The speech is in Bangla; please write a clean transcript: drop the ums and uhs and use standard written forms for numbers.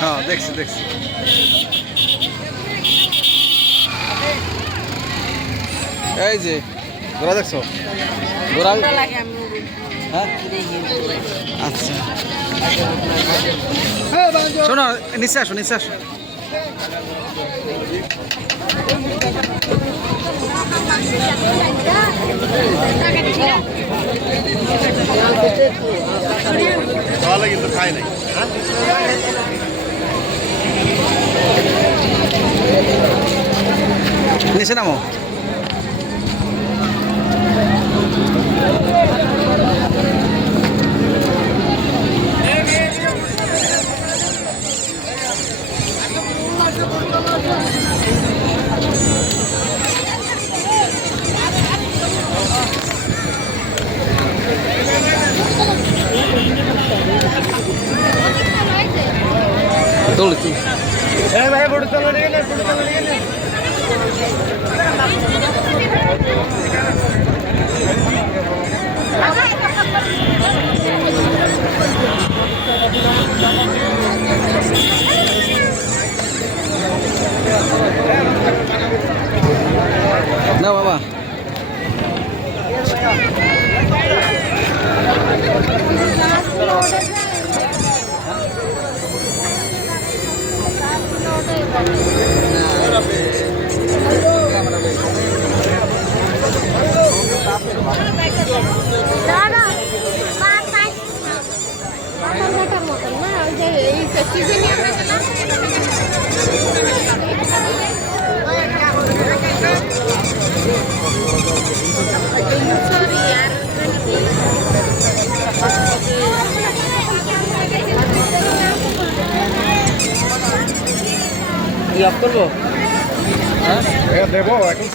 হ্যাঁ দেখছি দেখছি। এই যে ঘোড়া দেখছো? ঘোড়া হ্যাঁ আচ্ছা শোনো, নিচে আসো নিচে আসো। কিন্তু খাই নাই। নিচে নামো। তোল তুই ভাই ফটো চলো রে না, ফটো চলো রে না। না বাবা করবো হ্যাঁ দেবো এখন।